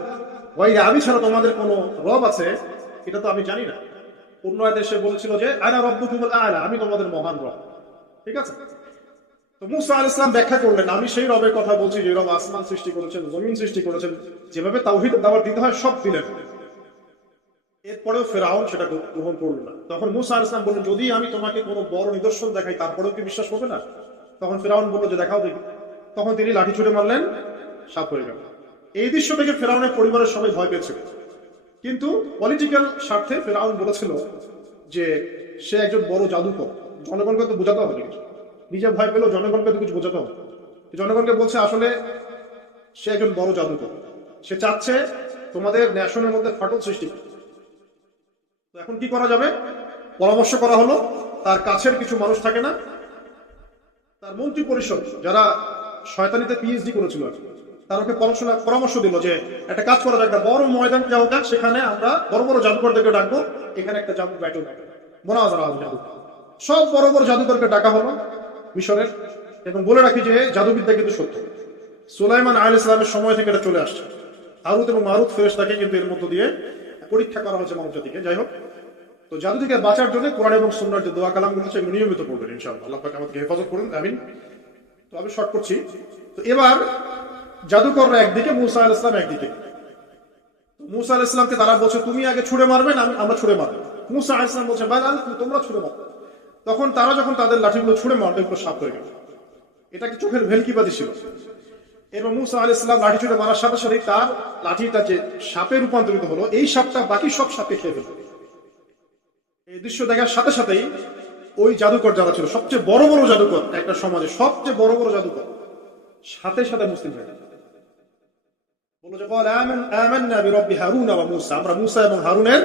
গায়রি, আমি ছাড়া তোমাদের কোনো রব আছে এটা তো আমি জানি না। অন্য আয়াতে সে বলেছিল যে আনা রাব্বুকুমুল আ'লা, আমি তোমাদের মহান রব। ঠিক আছে, তো মূসা আলাইহিস সালাম ব্যাখ্যা করলেন আমি সেই রবের কথা বলছি যে রব আসমান সৃষ্টি করেছেন, জমিন সৃষ্টি করেছেন, যেভাবে তাওহীদের দাওয়াত দিতে হয় সব দিলেন। এরপরেও ফিরআউন সেটা গ্রহণ করল না। তখন মূসা আলাইহিস সালাম বললেন যদি আমি তোমাকে কোনো বড় নিদর্শন দেখাই তারপরেও কি বিশ্বাস করবে না? তখন ফিরআউন বলল যে দেখাও দেখি। তখন তিনি লাঠি ছুঁড়ে মারলেন, সাপ হয়ে গেল। এই দৃশ্য থেকে ফিরআউনের পরিবারের সবাই ভয় পেয়েছিল, কিন্তু পলিটিক্যাল স্বার্থে ফিরআউন বলেছিল যে সে একজন বড় জাদুকর, জনগণকে তো বোঝাতে হবে কিছু। নিজে ভয় পেলেও জনগণকে তো কিছু বোঝাতে হবে। জনগণকে বলছে আসলে সে একজন বড় জাদুকর, সে চাচ্ছে তোমাদের ন্যাশনের মধ্যে ফাটল সৃষ্টি করতে। তো এখন কি করা যাবে? পরামর্শ করা হলো, তার কাছের কিছু মানুষ থাকে না, তার মন্ত্রী পরিষদ যারা শয়তানিতে পিএইচডি করেছিল, তার ওকে পরামর্শ দিল যে একটা কাজ করা যায়, একটা বড় ময়দান যাওয়া যাক, সেখানে আমরা বড় বড় জাদুকরদেরকে ডাকবো, এখানে একটা জাদু ব্যাটল মোনাজারা হবে জাদু। সব বড় বড় জাদুকরকে ডাকা হলো মিশরের। এবং বলে রাখি যে জাদুবিদ্যা কিন্তু সত্য, সুলাইমান আলাইহিস সালামের সময় থেকে এটা চলে আসছে। হারুত এবং মারুত ফেরেশতাকে কিন্তু এর মধ্য দিয়ে পরীক্ষা করা হয়েছে মানব জাতিকে। যাই হোক, তো জাদু থেকে বাঁচার জন্য কোরআন এবং সুন্নাহর যে দোয়া কালামগুলো আছে এগুলো নিয়মিত পড়বেন ইনশাআল্লাহ। আল্লাহ পাক আমাদেরকে হেফাজত করুন, আমিন। তো আমি শর্ট করছি। তো এবার জাদুকররা একদিকে, মুসা আলাইহিস সালাম একদিকে। মুসা আলাইহিস সালামকে তারা বলছে তুমি আগে ছুড়ে মারবেন, আমরা ছুড়ে মারবো। মুসা আলাইহিস সালাম বলছে ভাই তোমরা ছুড়ে মারো। তখন তারা যখন তাদের লাঠিগুলো ছুড়ে মারবে, এগুলো সাপ হয়ে গেল। এটা কি চোখের ভেলকিবাজি ছিল? এবং মুসা আলাইহিস সালাম লাঠি ছুড়ে মারার সাথে সাথে তার লাঠিটা যে সাপে রূপান্তরিত হলো, এই সাপটা বাকি সব সাপে খেয়ে ফেলল। এই দৃশ্য দেখার সাথে সাথেই ওই জাদুকর যারা ছিল, সবচেয়ে বড় বড় জাদুকর, একটা সমাজে সবচেয়ে বড় বড় জাদুকর, সাথে সাথে মুসলিম হয়ে গেল। বলল যে আমান্না বিরব্বি হারুন ওয়া মূসা, আমরা মূসা এবং হারুনের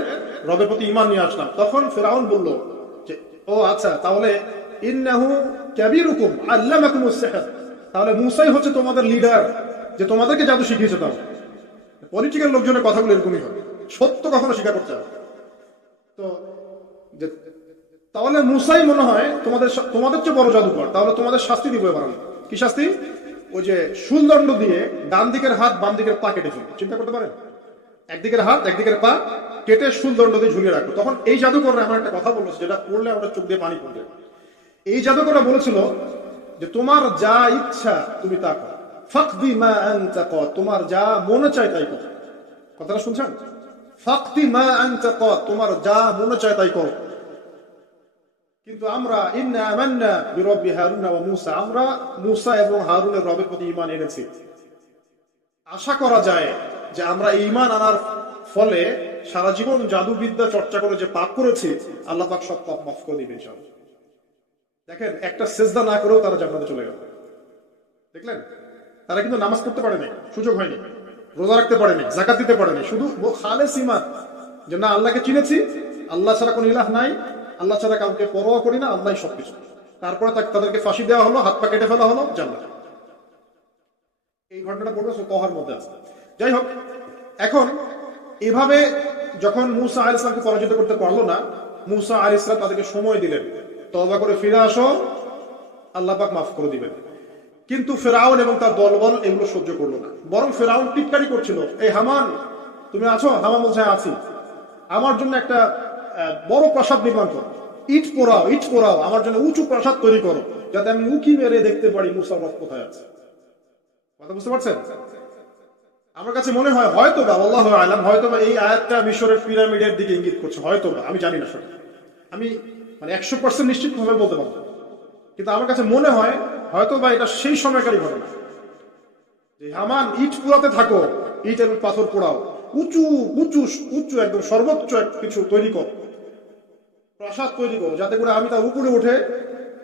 রবের প্রতি ঈমান নিয়ে আসলাম। তখন ফিরআউন বলল যে ও আচ্ছা, তাহলে ইন্নাহু কাবীরুকুম আল্লামাকুমুস সিহর, তাহলে মূসাই হচ্ছে তোমাদের লিডার, যে তোমাদেরকে জাদু শিখিয়েছে। তাও পলিটিক্যাল লোকজনের কথাগুলো এরকমই হয়, সত্য কখনো স্বীকার করতে হবে। তো তাহলে মূসাই মনে হয় তোমাদের চেয়ে বড় জাদুকর, তাহলে তোমাদের শাস্তি দিব এবার। কি শাস্তি? ওই যে শুলদণ্ড দিয়ে ডান দিকের হাত বাম দিকের পা কেটে ফেলবে। চিন্তা করতে পারেন, একদিকের হাত একদিকের পা কেটে শুলদণ্ড দিয়ে ঝুলিয়ে রাখবো। তখন এই জাদুকররা এমন একটা কথা বললো যেটা পড়লে আমরা চোখ দিয়ে পানি পড়বে। এই জাদুকররা বলেছিল যে তোমার যা ইচ্ছা তুমি তা করো, ফাকদি মা আনতা ক, তোমার যা মনে চায় তাই করো। কথাটা শুনছেন? ফাকদি মা আনতা ক, তোমার যা মনে চায় তাই করো। কিন্তু আমরা ইন্না আমান্না বিরব্বি হারুন ওয়া মূসা, আমরা মূসা এবং হারুনের রবের প্রতি ঈমান এনেছি। আশা করা যায় যে আমরা ঈমান আনার ফলে সারা জীবন জাদুবিদ্যা চর্চা করে যে পাপ করেছি, আল্লাহ পাক সব পাপ মাফ করে দিবেন ইনশাআল্লাহ। দেখেন, একটা সিজদা না করেও তারা জান্নাতে চলে গেল। দেখলেন, তারা কিন্তু নামাজ পড়তে পারেনি, সুযোগ হয়নি, রোজা রাখতে পারেনি, যাকাত দিতে পারেনি, শুধু খালেস ঈমান যে না আল্লাহকে চিনেছি, আল্লাহ ছাড়া কোনো ইলাহ নাই, আল্লাহ ছাড়া কাউকে পরোয়া করি না, আল্লাহই সবকিছু। তারপরে তাদেরকে ফাঁসি দেওয়া হলো, হাত পা কেটে ফেলা হলো, জান্নাত। এই ঘটনাটা পড়বে তহার মধ্যে আছে। যাই হোক, এখন এভাবে যখন মূসা আলাইহিস সালামকে পরাজিত করতে পারলো না, মূসা আলাইহিস সালাম তাদেরকে সময় দিলেন, তওবা করে ফিরে আসো, আল্লাহ পাক মাফ করে দিবেন। কিন্তু ফিরআউন এবং তার দলবল এগুলো সহ্য করলো না, বরং ফিরআউন টিটকারি করছিল, এই হামান তুমি আছো? হামান বলছে আছি, আমার জন্য একটা বড় প্রাসাদ নির্মাণ করো, ইট পোড়াও, আমার জন্য উঁচু প্রাসাদ তৈরি করো, যাতে আমি উকি মেরে দেখতে পারি মূসার রব কোথায় আছে। কথা বুঝতে পারছেন? আমার কাছে মনে হয় হয়তোবা, আল্লাহু আ'লাম, হয়তোবা এই আয়াতটা মিশরের পিরামিডের দিকে ইঙ্গিত করছে, হয়তোবা, আমি জানি না সেটা, আমি 100% নিশ্চিত ভাবে বলতে পারবো, কিন্তু আমার কাছে মনে হয় হয়তোবা এটা সেই সময়কারী ঘটনা যে হামান ইট পোড়াতে থাকো, ইট এবং পাথর পোড়াও, উঁচু উঁচু উঁচু একদম সর্বোচ্চ কিছু তৈরি করো, প্রাসাদ তৈরি করো, যাতে করে আমি তার উপরে উঠে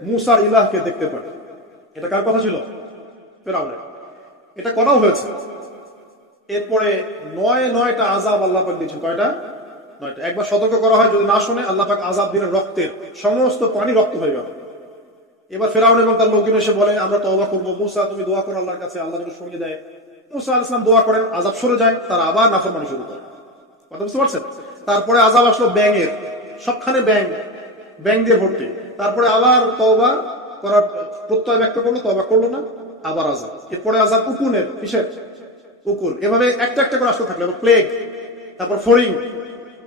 মূসার ইলাহকে দেখতে পারি। এটা কার কথা ছিল? ফিরআউনের। এটা করাও হয়েছে। এরপরে 9টা আযাব আল্লাহ পাক দিয়েছেন। কয়টা? 9টা। একবার সতর্ক করা হয়, যদি না শুনে আল্লাহ পাক আযাব দিলেন, রক্তের সমস্ত পানি রক্ত হয়ে গেল। এবার ফিরআউন এবং তার লোকজন এসে বলে আমরা তওবা করব, মূসা তুমি দোয়া করো আল্লাহর কাছে, আল্লাহ যেন সরিয়ে দেয়। মূসা আলাইহিস সালাম দোয়া করেন, আযাব সরে যায়, তারা আবার নাফরমানি শুরু করে। কথা বুঝতে পারছেন? তারপরে আযাব আসলো ব্যাঙের, সবখানে ব্যাঙ দিয়ে ভর্তি। তারপরে আবার তওবা করার প্রত্যয় ব্যক্ত করলো, তওবা করলো না, আবার আযাব। এরপরে আযাব উকুনের, কিসের? উকুন। এভাবে একটা একটা করে আসতে থাকলো। এবার প্লেগ, তারপর ফড়িং।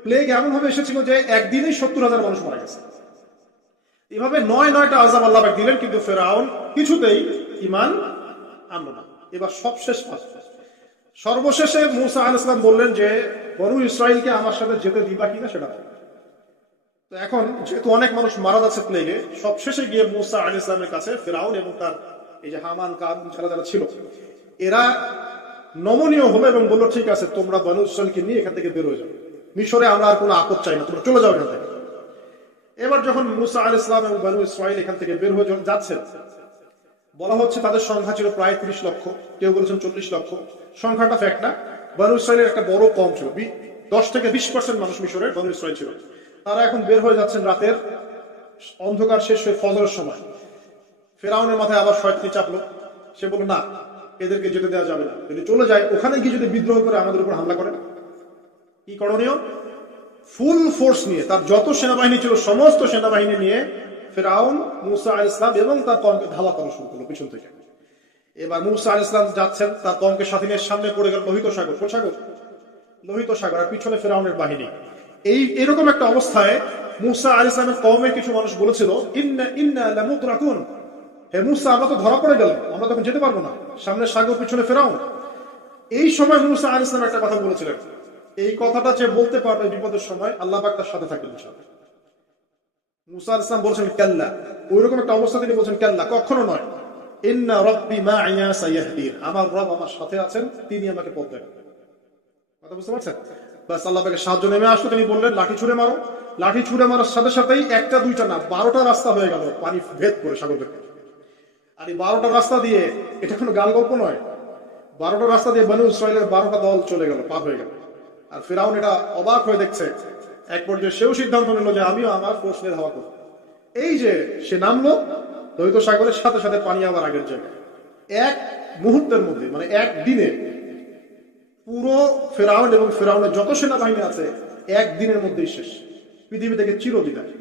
প্লেগ এমন ভাবে এসেছিল যে একদিনেই 70,000 মানুষ মারা গেছে। এভাবে 9টা আযাব আল্লাহ পাক দিলেন, কিন্তু ফিরআউন কিছুতেই ঈমান আনলো না। এবার সর্বশেষে মূসা আলাইহিস সালাম বললেন যে বনু ইসরাইলকে আমার সাথে যেতে দিবা কিনা সেটা। তো এখন যেহেতু অনেক মানুষ মারা যাচ্ছে প্লেগে, সবশেষে গিয়ে মূসা আলাইহিস সালামের কাছে ফিরআউন এবং তার এই যে হামান কারুন যারা ছিল, এরা নমনীয় হলো এবং বললো ঠিক আছে, তোমরা বনু ইসরাইলকে নিয়ে এখান থেকে বের হয়ে যাও, মিশরে আমরা আর কোনো আপদ চাই না, তোমরা চলে যাও এখান থেকে। এবার যখন মুসা আলাইহিস সালাম এবং বনু ইসরাইল এখান থেকে বের হয়ে যখন যাচ্ছেন, বলা হচ্ছে তাদের সংখ্যা ছিল প্রায় 30 লক্ষ, কেউ বলেছেন 40 লক্ষ। সংখ্যাটা ফ্যাক্ট না। বনু ইসরাইলের একটা বড় কম ছিল, 10 থেকে 20% মানুষ মিশরের বনু ইসরাইল ছিল। তারা এখন বের হয়ে যাচ্ছেন রাতের অন্ধকার শেষ হয়ে ফজরের সময়। ফেরাউনের মাথায় আবার শয়তানি চাপলো। সে বলল, না, এদেরকে যেতে দেওয়া যাবে না, যদি চলে যায় ওখানে গিয়ে যদি বিদ্রোহ করে আমাদের উপর হামলা করে, কি করণীয়? ফুল ফোর্স নিয়ে, তার যত সেনাবাহিনী ছিল সমস্ত সেনাবাহিনী নিয়ে ফেরাউন মুসা আলাইহিস সালাম এবং তার কওমকে ধাওয়া করা শুরু করলো পিছন থেকে। এবার মুসা আলাইহিস সালাম যাচ্ছেন, তার কওমকে সাথে নিয়ে সামনে পড়ে গেল লোহিত সাগর। কোন সাগর? লোহিত সাগর। আর পিছনে ফেরাউনের বাহিনী। এরকম একটা অবস্থায় মুসা আলাইহিস সালামের কওমের কিছু মানুষ বলেছিল, ইন্না ইন্না লামুদরাকুন, হে মুসা, আমরা তো ধরা পড়ে গেলাম, আমরা তখন যেতে পারবো না, সামনে সাগর পিছনে ফেরাউন। এই সময় মুসা আলাইহিস সালাম একটা কথা বলেছিলেন, এই কথাটা যে বলতে পারবে বিপদের সময় আল্লাহ পাক তার সাথে থাকবেন ইনশাআল্লাহ। মুসা আলাইহিস সালাম বলছেন কাল্লা, ওইরকম একটা অবস্থা তিনি বলছেন কাল্লা, কখনো নয়। ইন্না রাব্বি মা'ইয়া সায়াহদিন, আমার রব আমার সাথে আছেন, তিনি আমাকে পথ দেখাবেন। কথা বুঝতে পারছেন? বাস আল্লাহ পাকের সাহায্য নেমে আসলো। তিনি বললেন লাঠি ছুঁড়ে মারো। লাঠি ছুঁড়ে মারার সাথে সাথেই একটা দুইটা না 12টা রাস্তা হয়ে গেল পানি ভেদ করে সাগর ভেদ করে। আর এই 12টা রাস্তা দিয়ে, এটা কোনো গাল গল্প নয়, 12টা রাস্তা দিয়ে বনু ইসরাইলের 12টা দল চলে গেল, পার হয়ে গেল। আর ফেরাউন এটা অবাক হয়ে দেখছে। এক পর্যায়ে সেও সিদ্ধান্ত নিল যে আমিও আমার ফোর্স নিয়ে ধাওয়া করব। এই যে সে নামলো লোহিত সাগরের সাথে সাথে পানি আবার আগের জায়গায়। এক মুহূর্তের মধ্যে, মানে এক দিনে পুরো ফেরাউন এবং ফেরাউনের যত সেনাবাহিনী আছে এক দিনের মধ্যেই শেষ, পৃথিবী থেকে চিরবিদায়।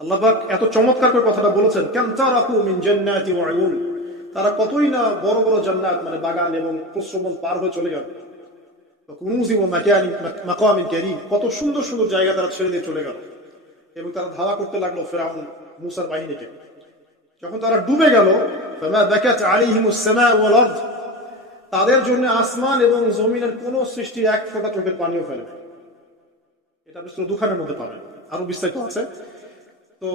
আল্লাহ পাক এত চমৎকার করে কথাটা বলেছেন, কাম তারাকু মিন জান্নাতি ওয়া উয়ুন, তারা কতই না বড় বড় জান্নাত মানে বাগান এবং প্রশ্রবণ পার হয়ে চলে গেল। কুনুজি ওয়া মাকামিন কারীম, কত সুন্দর সুন্দর জায়গা তারা ছেড়ে দিয়ে চলে গেল। এবং তারা ধাওয়া করতে লাগলো ফেরাউন মুসার বাহিনীকে। যখন তারা ডুবে গেল, ফামা বাকাত আলাইহিমুস সামাউ ওয়াল আরদ, তাদের জন্য আসমান এবং জমিনের কোন সৃষ্টি এক ফোঁটা চোখের পানিও ফেলে না। এটা বিস্তর দুখানের মধ্যে পাবেন, আরো বিস্তারিত আছে। তো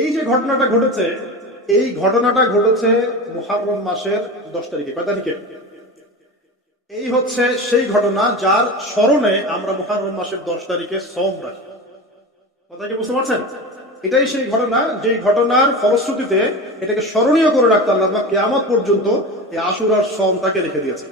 এই যে ঘটনাটা ঘটেছে, এই ঘটনাটা ঘটেছে মুহররম মাসের 10 তারিখে। কয় তারিখে? এই হচ্ছে সেই ঘটনা যার স্মরণে আমরা মুহররম মাসের 10 তারিখে সওম রাখি। কথা কি বুঝতে পারছেন? এটাই সেই ঘটনা, যে ঘটনার ফলশ্রুতিতে এটাকে স্মরণীয় করে রাখতে আল্লাহ কিয়ামত পর্যন্ত এই আশুরার সওমটাকে রেখে দিয়েছে।